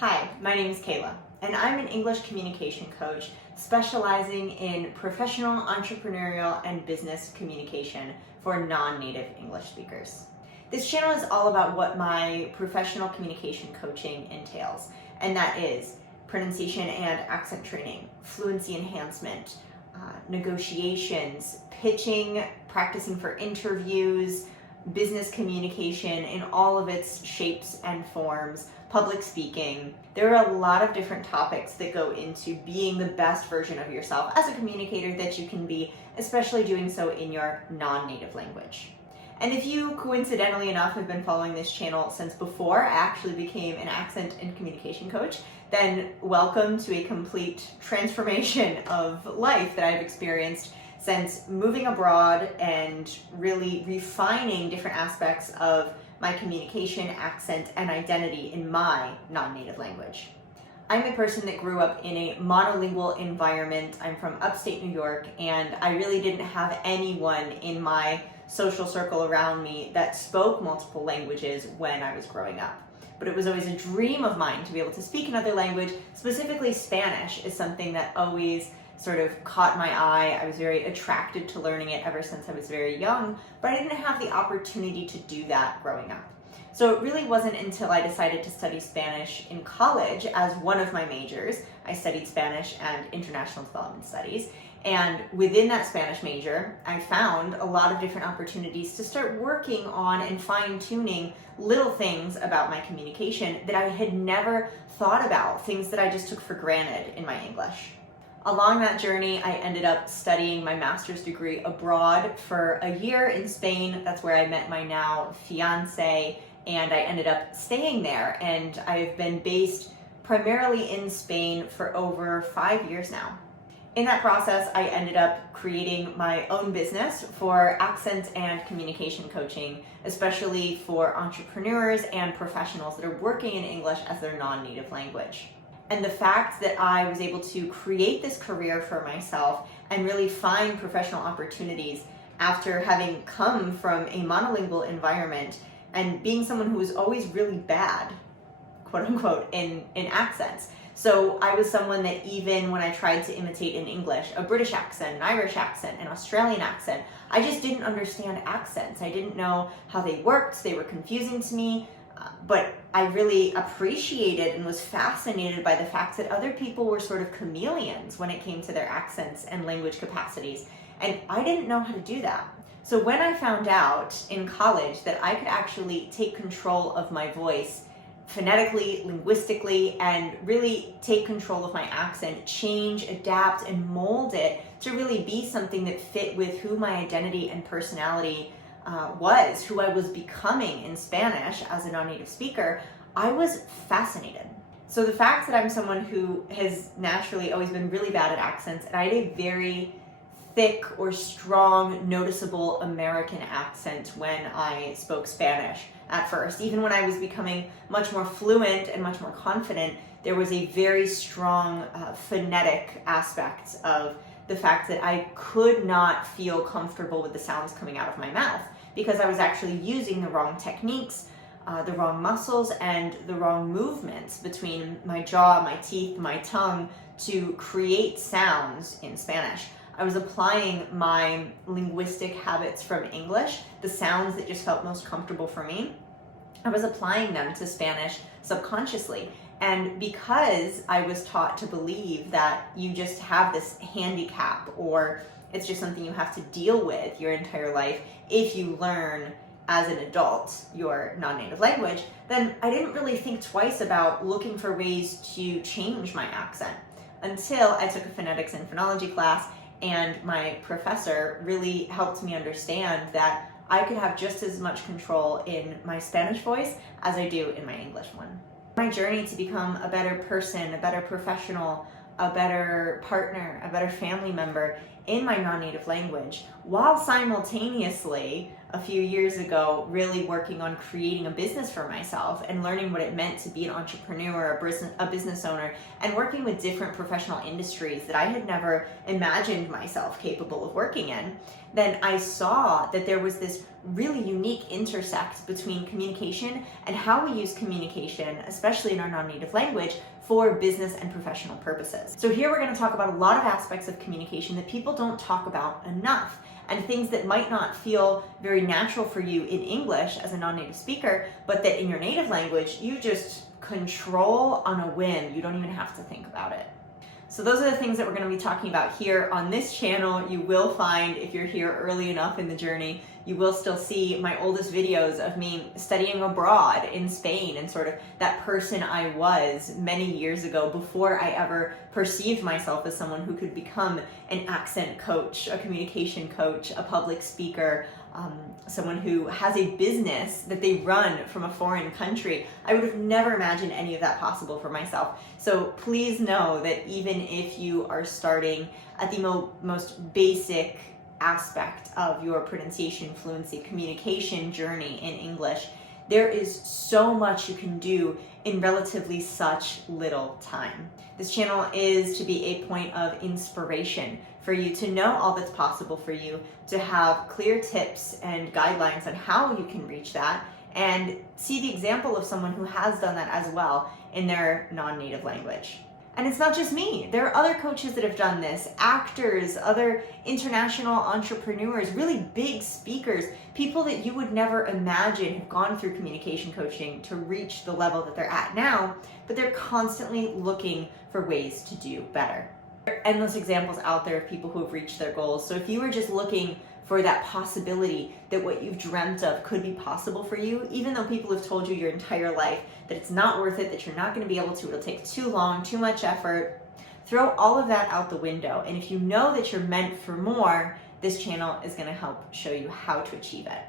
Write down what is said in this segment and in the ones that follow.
Hi, my name is Kayla, and I'm an English communication coach specializing in professional, entrepreneurial, and business communication for non-native English speakers. This channel is all about what my professional communication coaching entails, and that is pronunciation and accent training, fluency enhancement, negotiations, pitching, practicing for interviews, business communication in all of its shapes and forms, public speaking. There are a lot of different topics that go into being the best version of yourself as a communicator that you can be, especially doing so in your non-native language. And if you, coincidentally enough, have been following this channel since before I actually became an accent and communication coach, then welcome to a complete transformation of life that I've experienced since moving abroad and really refining different aspects of my communication, accent, and identity in my non-native language. I'm a person that grew up in a monolingual environment. I'm from upstate New York, and I really didn't have anyone in my social circle around me that spoke multiple languages when I was growing up. But it was always a dream of mine to be able to speak another language. Specifically, Spanish is something that always sort of caught my eye. I was very attracted to learning it ever since I was very young, but I didn't have the opportunity to do that growing up. So it really wasn't until I decided to study Spanish in college as one of my majors. I studied Spanish and International Development Studies, and within that Spanish major, I found a lot of different opportunities to start working on and fine-tuning little things about my communication that I had never thought about, things that I just took for granted in my English. Along that journey, I ended up studying my master's degree abroad for a year in Spain. That's where I met my now fiance, and I ended up staying there. And I've been based primarily in Spain for over 5 years now. In that process, I ended up creating my own business for accent and communication coaching, especially for entrepreneurs and professionals that are working in English as their non-native language. And the fact that I was able to create this career for myself and really find professional opportunities after having come from a monolingual environment and being someone who was always really bad, quote unquote, in accents. So I was someone that even when I tried to imitate in English, a British accent, an Irish accent, an Australian accent, I just didn't understand accents. I didn't know how they worked. They were confusing to me. But I really appreciated and was fascinated by the fact that other people were sort of chameleons when it came to their accents and language capacities. And I didn't know how to do that. So when I found out in college that I could actually take control of my voice phonetically, linguistically, and really take control of my accent, change, adapt, and mold it to really be something that fit with who my identity and personality was, who I was becoming in Spanish as a non-native speaker, I was fascinated. So the fact that I'm someone who has naturally always been really bad at accents, and I had a very thick or strong, noticeable American accent when I spoke Spanish at first. Even when I was becoming much more fluent and much more confident, there was a very strong phonetic aspect of the fact that I could not feel comfortable with the sounds coming out of my mouth because I was actually using the wrong techniques, the wrong muscles, and the wrong movements between my jaw, my teeth, my tongue to create sounds in Spanish. I was applying my linguistic habits from English, the sounds that just felt most comfortable for me. I was applying them to Spanish subconsciously. And because I was taught to believe that you just have this handicap or it's just something you have to deal with your entire life if you learn as an adult your non-native language, then I didn't really think twice about looking for ways to change my accent until I took a phonetics and phonology class, and my professor really helped me understand that I could have just as much control in my Spanish voice as I do in my English one. My journey to become a better person, a better professional, a better partner, a better family member in my non-native language, while simultaneously a few years ago, really working on creating a business for myself and learning what it meant to be an entrepreneur, a business owner, and working with different professional industries that I had never imagined myself capable of working in, then I saw that there was this really unique intersect between communication and how we use communication, especially in our non-native language, for business and professional purposes. So here we're going to talk about a lot of aspects of communication that people don't talk about enough, and things that might not feel very natural for you in English as a non-native speaker, but that in your native language, you just control on a whim. You don't even have to think about it. So those are the things that we're going to be talking about here on this channel. You will find, if you're here early enough in the journey, you will still see my oldest videos of me studying abroad in Spain and sort of that person I was many years ago before I ever perceived myself as someone who could become an accent coach, a communication coach, a public speaker, someone who has a business that they run from a foreign country. I would have never imagined any of that possible for myself. So please know that even if you are starting at the most basic aspect of your pronunciation, fluency, communication journey in English, there is so much you can do in relatively such little time. This channel is to be a point of inspiration for you to know all that's possible for you, to have clear tips and guidelines on how you can reach that, and see the example of someone who has done that as well in their non-native language. And it's not just me. There are other coaches that have done this, actors, other international entrepreneurs, really big speakers, people that you would never imagine have gone through communication coaching to reach the level that they're at now, but they're constantly looking for ways to do better. There are endless examples out there of people who have reached their goals. So if you were just looking for that possibility that what you've dreamt of could be possible for you, even though people have told you your entire life that it's not worth it, that you're not going to be able to, it'll take too long, too much effort, throw all of that out the window. And if you know that you're meant for more, this channel is going to help show you how to achieve it.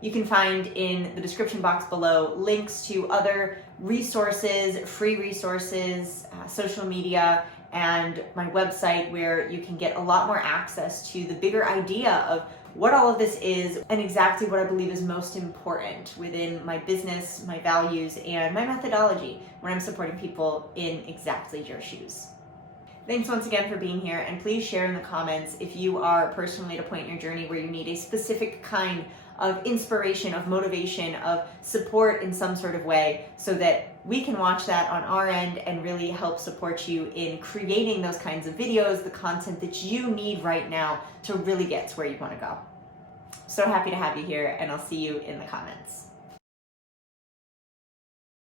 You can find in the description box below links to other resources, free resources, social media, and my website, where you can get a lot more access to the bigger idea of what all of this is and exactly what I believe is most important within my business, my values, and my methodology when I'm supporting people in exactly your shoes. Thanks once again for being here, and please share in the comments if you are personally at a point in your journey where you need a specific kind of inspiration, of motivation, of support in some sort of way, so that we can watch that on our end and really help support you in creating those kinds of videos, the content that you need right now to really get to where you want to go. So happy to have you here, and I'll see you in the comments.